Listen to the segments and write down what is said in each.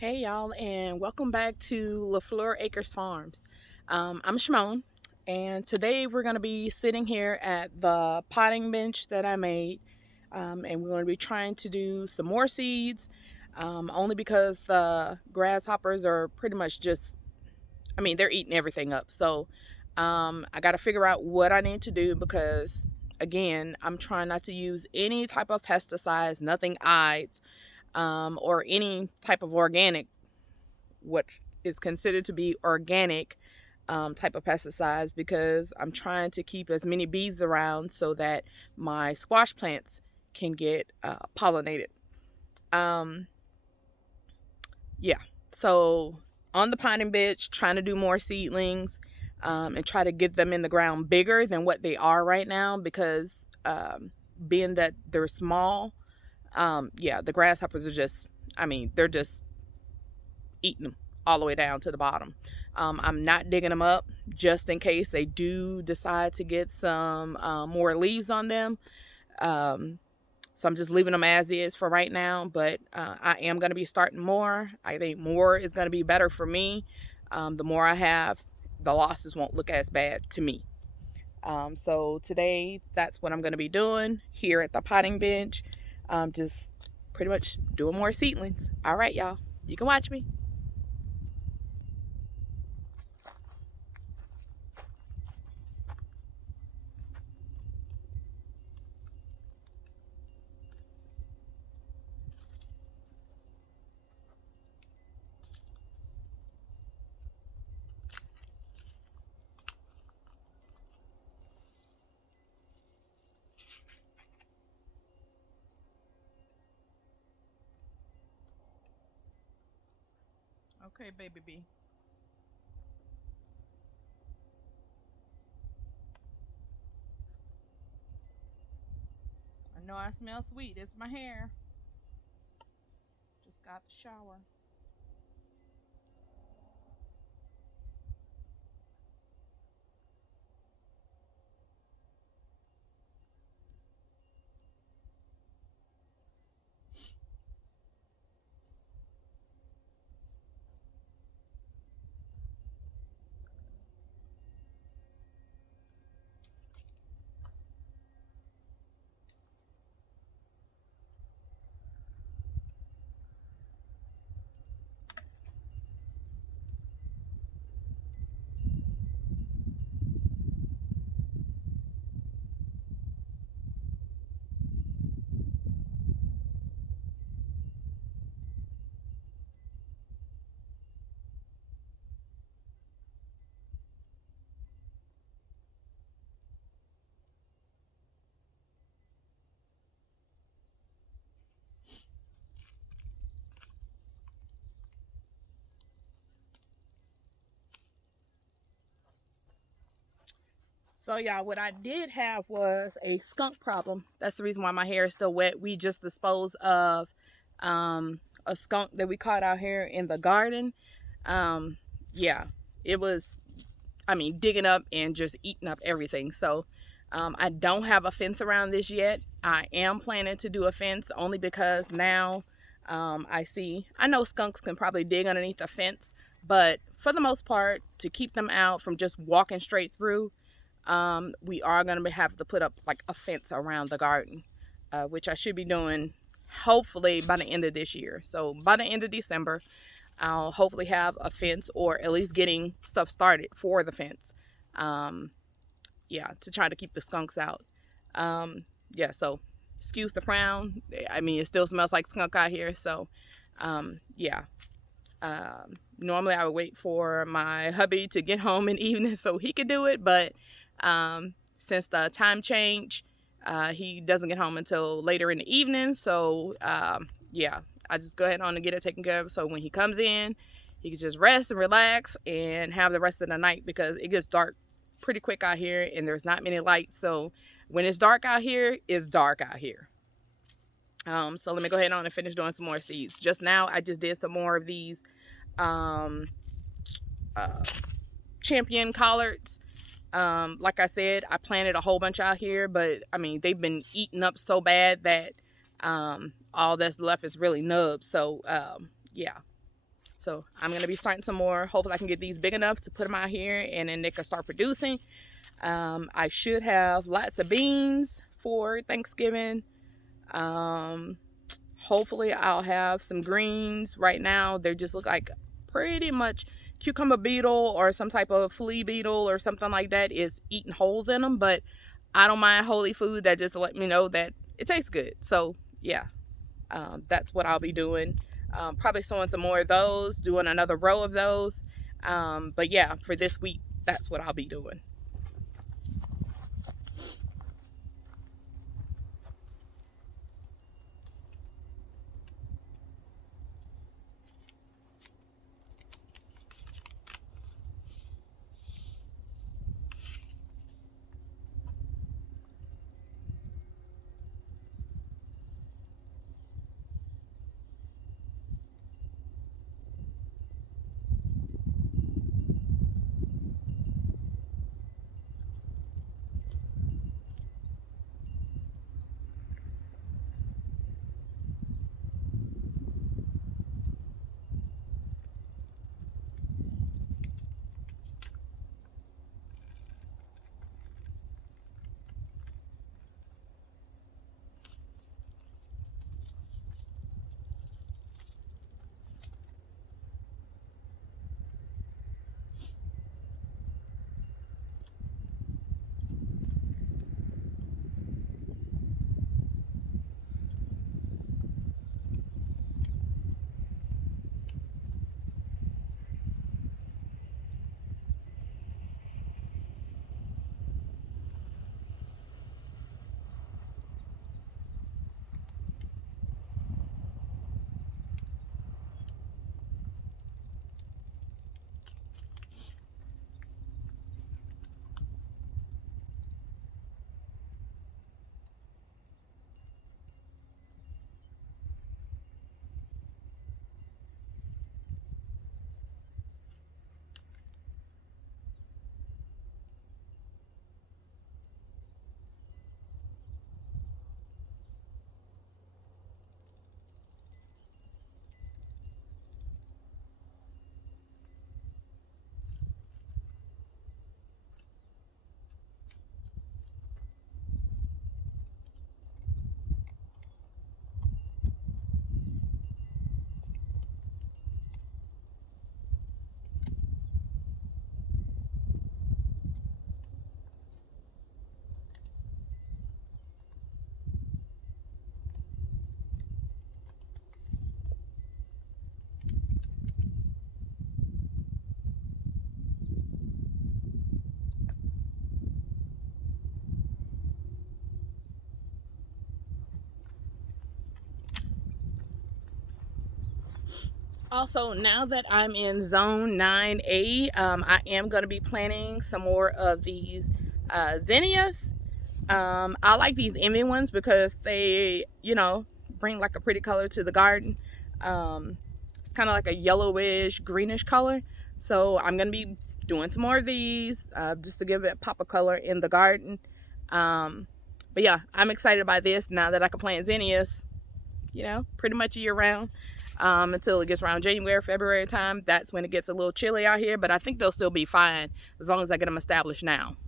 Hey y'all, and welcome back to LeFleur Acres Farms. I'm Shimon, and today we're going to be sitting here at the potting bench that I made, and we're going to be trying to do some more seeds, only because the grasshoppers are pretty much just, they're eating everything up. So I got to figure out what I need to do because, again, I'm trying not to use any type of pesticides, nothing ides, or any type of organic, what is considered to be organic type of pesticides, because I'm trying to keep as many bees around so that my squash plants can get pollinated. Um, yeah, so on the potting bench, trying to do more seedlings and try to get them in the ground bigger than what they are right now because being that they're small, the grasshoppers are just, they're just eating them all the way down to the bottom. I'm not digging them up just in case they do decide to get some more leaves on them. So I'm just leaving them as is for right now, but I am going to be starting more. I think more is going to be better for me. The more I have, the losses won't look as bad to me. So today, that's what I'm going to be doing here at the potting bench. Just pretty much doing more seedlings. All right, y'all. You can watch me. Okay, baby bee. I know I smell sweet. It's my hair. Just got the shower. So y'all, what I did have was a skunk problem. That's the reason why my hair is still wet. We just disposed of a skunk that we caught out here in the garden. Um, yeah, it was, digging up and just eating up everything. So I don't have a fence around this yet. I am planning to do a fence only because now I know skunks can probably dig underneath a fence, but for the most part, to keep them out from just walking straight through, we are going to have to put up like a fence around the garden, which I should be doing hopefully by the end of this year. So by the end of December, I'll hopefully have a fence, or at least getting stuff started for the fence. Um, to try to keep the skunks out. So excuse the frown. It still smells like skunk out here. So, yeah. Normally I would wait for my hubby to get home in the evening so he could do it, but since the time change, he doesn't get home until later in the evening. So I just go ahead on and get it taken care of. So when he comes in, he can just rest and relax and have the rest of the night, because it gets dark pretty quick out here and there's not many lights. So when it's dark out here, it's dark out here. So let me go ahead on and finish doing some more seeds. Just now, I just did some more of these champion collards. Like I said, I planted a whole bunch out here, but they've been eaten up so bad that all that's left is really nubs. So yeah, So I'm going to be starting some more. Hopefully I can get these big enough to put them out here and then they can start producing. I should have lots of beans for Thanksgiving. Hopefully I'll have some greens. Right now they just look like pretty much cucumber beetle or some type of flea beetle or something like that is eating holes in them, but I don't mind holy food that just let me know that it tastes good. So yeah, that's what I'll be doing. Probably sowing some more of those, doing another row of those. But yeah, for this week, that's what I'll be doing. Also, now that I'm in zone 9A, I am going to be planting some more of these zinnias. I like these Emmy ones because they, bring like a pretty color to the garden. It's kind of like a yellowish, greenish color. So I'm going to be doing some more of these just to give it a pop of color in the garden. But yeah, I'm excited by this now that I can plant zinnias, pretty much year round. Until it gets around January, February time. That's when it gets a little chilly out here, but I think they'll still be fine as long as I get them established now.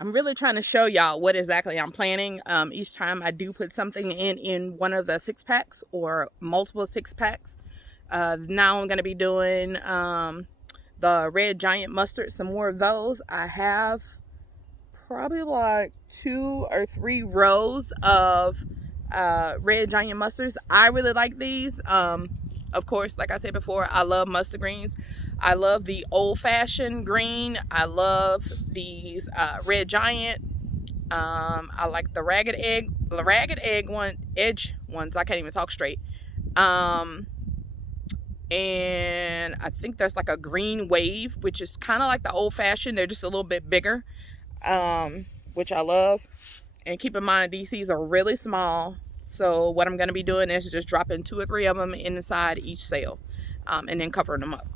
I'm really trying to show y'all what exactly I'm planting. Each time I do put something in one of the 6-packs or multiple 6-packs. Now I'm going to be doing the red giant mustard, some more of those. I have probably like 2 or 3 rows of red giant mustards. I really like these. Of course, like I said before, I love mustard greens. I love the old-fashioned green. I love these red giant. I like the ragged egg edge ones. I can't even talk straight. And I think there's like a green wave, which is kind of like the old-fashioned. They're just a little bit bigger, which I love. And keep in mind, these seeds are really small. So what I'm going to be doing is just dropping 2 or 3 of them inside each cell, and then covering them up.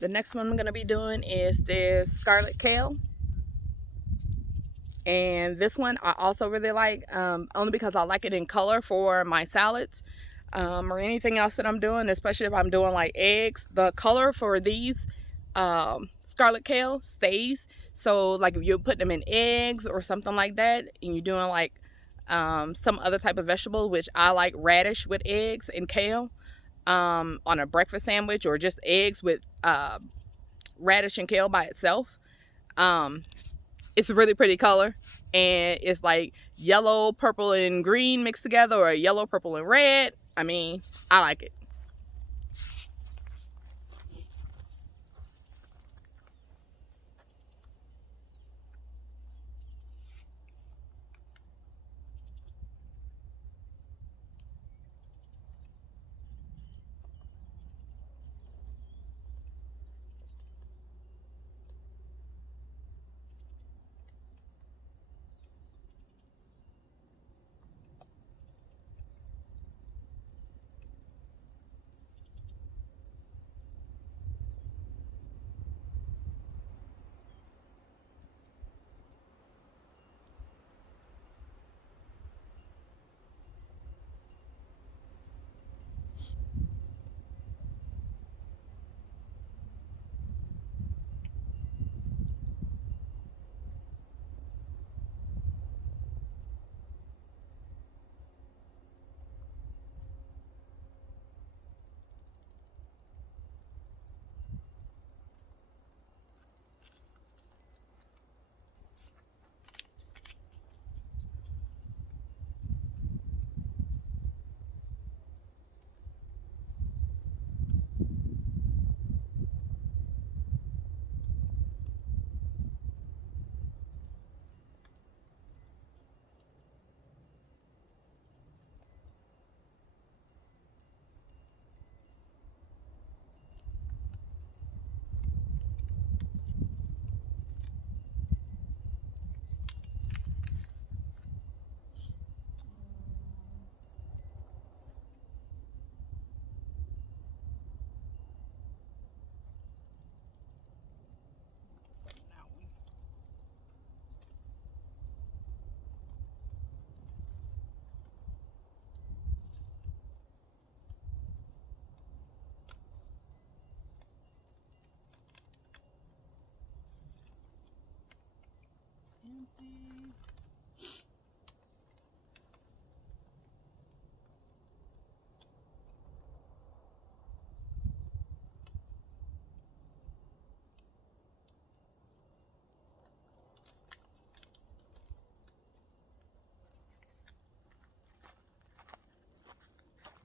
The next one I'm going to be doing is this scarlet kale. And this one I also really like, only because I like it in color for my salads, or anything else that I'm doing, especially if I'm doing like eggs. The color for these scarlet kale stays. So like if you're putting them in eggs or something like that, and you're doing like some other type of vegetable, which I like radish with eggs and kale, on a breakfast sandwich, or just eggs with radish and kale by itself. It's a really pretty color, and it's like yellow, purple, and green mixed together, or yellow, purple, and red. I mean, I like it.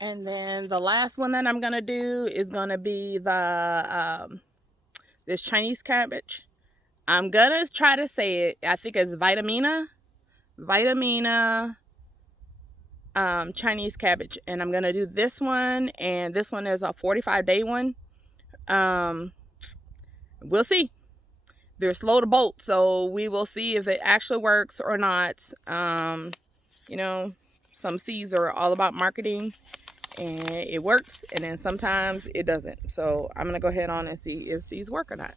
And then the last one that I'm gonna do is gonna be the this Chinese cabbage. I'm gonna try to say it. I think it's Vitamina Chinese cabbage, and I'm gonna do this one, and this one is a 45-day one. We'll see. They're slow to bolt, so we will see if it actually works or not. You know, some seeds are all about marketing, and it works, and then sometimes it doesn't. So I'm gonna go ahead on and see if these work or not.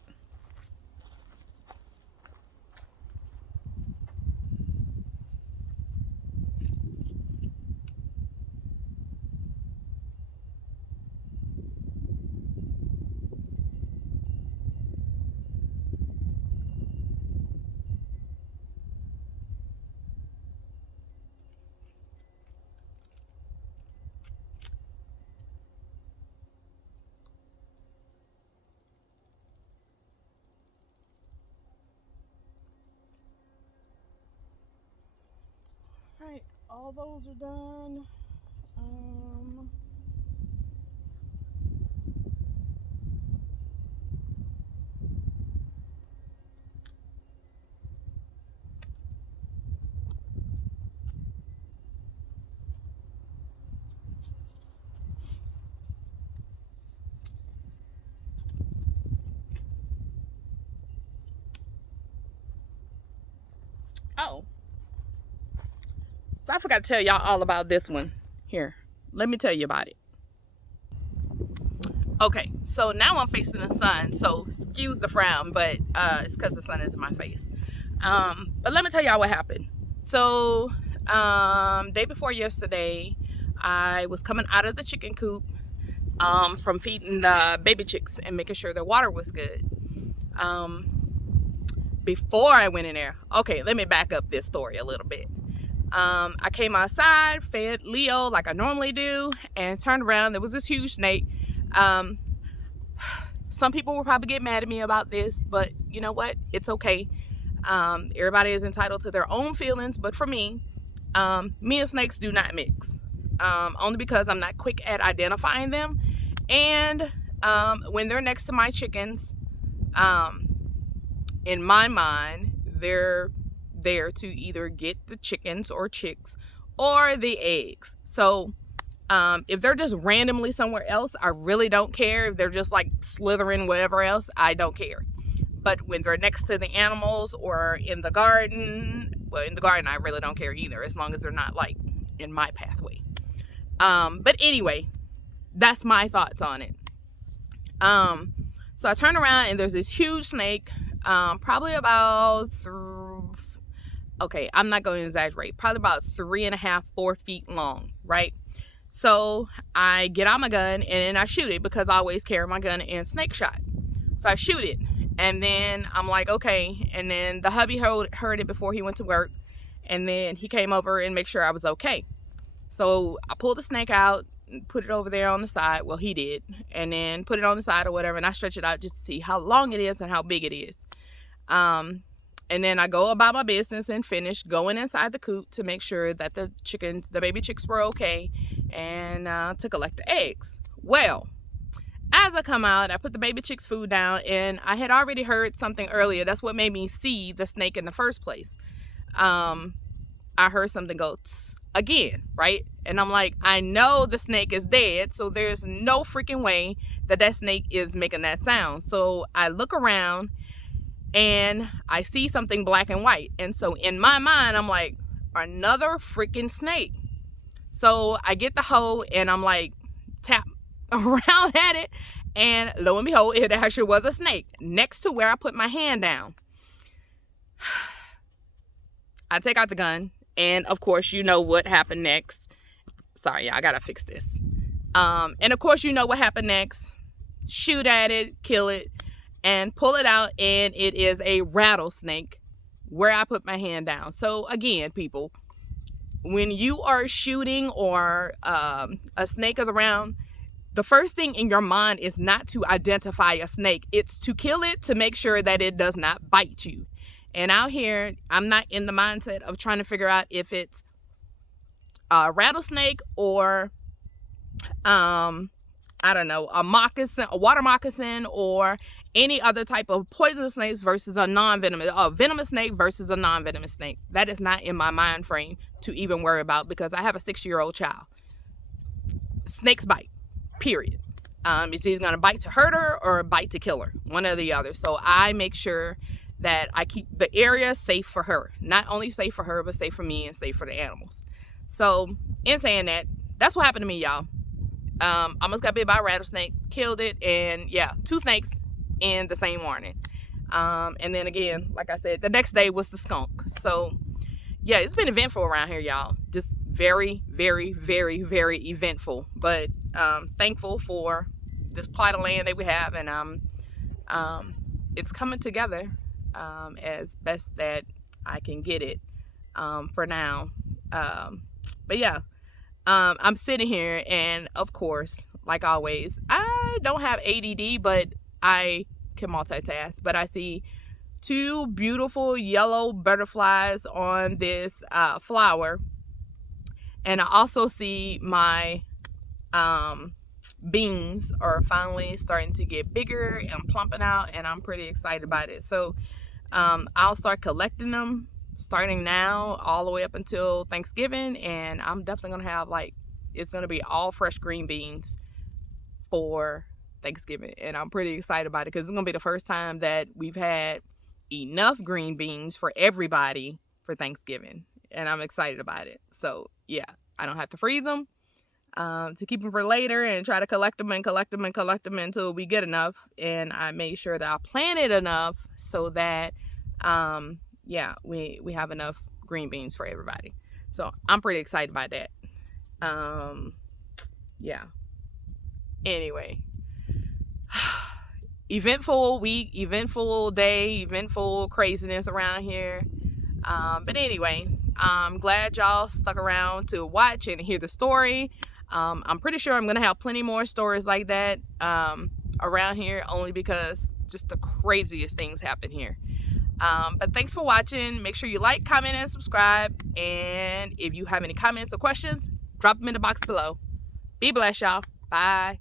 Alright, all those are done. Oh, so I forgot to tell y'all all about this one. Here, let me tell you about it. Okay, so now I'm facing the sun, so excuse the frown, but it's because the sun is in my face. But let me tell y'all what happened. So, day before yesterday, I was coming out of the chicken coop from feeding the baby chicks and making sure their water was good. Before I went in there, okay, let me back up this story a little bit. I came outside, fed Leo like I normally do, and turned around. There was this huge snake. Some people will probably get mad at me about this, but you know what? It's okay. Everybody is entitled to their own feelings, but for me, me and snakes do not mix. Only because I'm not quick at identifying them, and when they're next to my chickens, in my mind, they're there to either get the chickens or chicks or the eggs. So if they're just randomly somewhere else, I really don't care. If they're just like slithering whatever else, I don't care. But when they're next to the animals or in the garden, well, in the garden I really don't care either, as long as they're not like in my pathway. But anyway, that's my thoughts on it. So I turn around and there's this huge snake, probably about okay, I'm not going to exaggerate, probably about 3.5, 4 feet long, right? So I get out my gun and then I shoot it because I always carry my gun in snake shot. So I shoot it, and then I'm like, okay. And then the hubby heard it before he went to work, and then he came over and make sure I was okay. So I pulled the snake out, put it over there on the side. Well, he did, and then put it on the side or whatever, and I stretch it out just to see how long it is and how big it is. And then I go about my business and finish going inside the coop to make sure that the baby chicks were okay, and to collect the eggs. Well, as I come out, I put the baby chicks' food down, and I had already heard something earlier. That's what made me see the snake in the first place. I heard something go tss again, right? And I'm like, I know the snake is dead, so there's no freaking way that snake is making that sound. So I look around and I see something black and white. And so in my mind, I'm like, another freaking snake. So I get the hoe and I'm like, tap around at it, and lo and behold, it actually was a snake next to where I put my hand down. I take out the gun, and of course you know what happened next. Sorry, I gotta fix this. And of course you know what happened next. Shoot at it, kill it, and pull it out, and it is a rattlesnake where I put my hand down. So again, people, when you are shooting or a snake is around, the first thing in your mind is not to identify a snake. It's to kill it, to make sure that it does not bite you. And out here, I'm not in the mindset of trying to figure out if it's a rattlesnake or I don't know, a moccasin, a water moccasin, or any other type of poisonous snakes versus a non-venomous, a venomous snake versus a non-venomous snake. That is not in my mind frame to even worry about, because I have a 6-year-old child. Snakes bite, period. It's either going to bite to hurt her or bite to kill her, one or the other. So I make sure that I keep the area safe for her. Not only safe for her, but safe for me and safe for the animals. So in saying that, that's what happened to me, y'all. Almost got bit by a rattlesnake, killed it, and yeah, 2 snakes in the same morning. And then again, like I said, the next day was the skunk. So yeah, it's been eventful around here, y'all. Just very, very, very, very eventful. But thankful for this plot of land that we have, and it's coming together as best that I can get it for now. But yeah. I'm sitting here, and of course, like always, I don't have ADD, but I can multitask. But I see 2 beautiful yellow butterflies on this flower, and I also see my beans are finally starting to get bigger and plumping out, and I'm pretty excited about it. So I'll start collecting them starting now all the way up until Thanksgiving, and I'm definitely gonna have, like, it's gonna be all fresh green beans for Thanksgiving, and I'm pretty excited about it because it's gonna be the first time that we've had enough green beans for everybody for Thanksgiving, and I'm excited about it. So yeah, I don't have to freeze them to keep them for later and try to collect them until we get enough. And I made sure that I planted enough so that yeah, we have enough green beans for everybody. So I'm pretty excited about that. Yeah. Anyway, eventful week, eventful day, eventful craziness around here. But anyway, I'm glad y'all stuck around to watch and hear the story. I'm pretty sure I'm gonna have plenty more stories like that around here, only because just the craziest things happen here. But thanks for watching. Make sure you like, comment, and subscribe. And if you have any comments or questions, drop them in the box below. Be blessed, y'all. Bye.